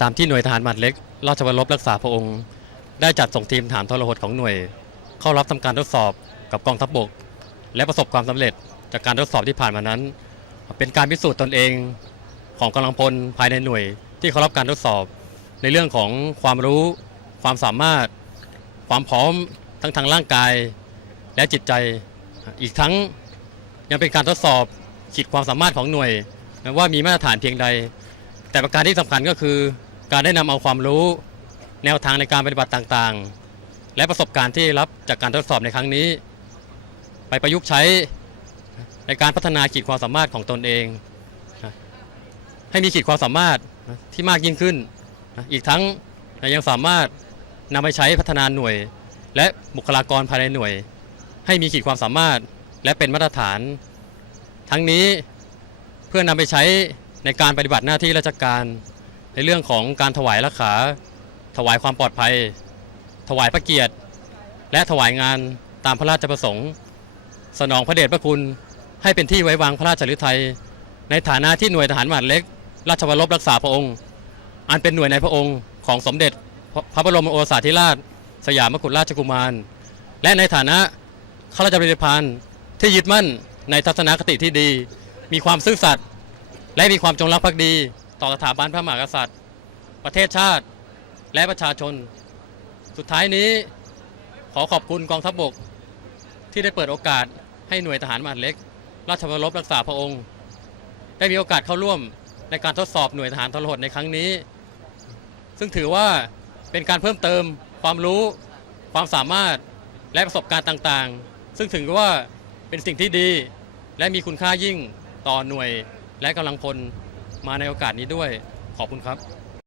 ตามที่หน่วยทหารหมัดเล็ก ราชวรบรักษาพระองค์ ได้จัดส่งทีมฐานทรหดของหน่วย เข้ารับทำการทดสอบกับกองทัพบกและประสบความสำเร็จจากการทดสอบที่ผ่านมานั้น เป็นการพิสูจน์ตนเองของกำลังพลภายในหน่วย ที่เขารับการทดสอบ ในเรื่องของความรู้ ความสามารถ ความพร้อมทั้งทางร่างกาย และจิตใจอีกทั้งยังเป็นการทดสอบขีดความสามารถของหน่วยว่ามีมาตรฐานเพียงใด แต่ประการที่สำคัญก็คือ การได้นำเอาความรู้ แนวทางในการปฏิบัติต่างๆ และประสบการณ์ที่รับจากการทดสอบในครั้งนี้ ไปประยุกต์ใช้ในการพัฒนาขีดความสามารถของตนเอง ให้มีขีดความสามารถที่มากยิ่งขึ้น อีกทั้งยังสามารถนำไปใช้พัฒนาหน่วย และบุคลากรภายในหน่วย ให้มีขีดความสามารถและเป็นมาตรฐาน ทั้งนี้เพื่อนำไปใช้ ในการปฏิบัติหน้าที่ราชการในเรื่องของการถวายรักขาถวายความปลอดภัย ถวายพระเกียรติ และถวายงานตามพระราชประสงค์ สนองพระเดชพระคุณ ให้เป็นที่ไว้วางพระราชฤทัยในฐานะที่หน่วยทหารหมัดเล็ก ราชวรบรักษาพระองค์ อันเป็นหน่วยในพระองค์ของสมเด็จพระบรมโอรสาธิราช สยามกุฎราชกุมาร และในฐานะข้าราชบริพารที่ยึดมั่นในทัศนคติที่ดี มีความซื่อสัตย์ และมีความจงรักภักดี ต่อสถาบันพระมหากษัตริย์ ประเทศชาติและประชาชน สุดท้ายนี้ขอขอบคุณกองทัพบกที่ได้เปิดโอกาสให้หน่วยทหารมหาดเล็ก ราชวรบรักษาพระองค์ ได้มีโอกาสเข้าร่วมในการทดสอบหน่วยทหารทรหดในครั้งนี้ ซึ่งถือว่าเป็นการเพิ่มเติมความรู้ความสามารถและประสบการณ์ต่างๆ ซึ่งถือว่าเป็นสิ่งที่ดี และมีคุณค่ายิ่งต่อหน่วย และกำลังพลมาในโอกาสนี้ด้วยขอบคุณครับ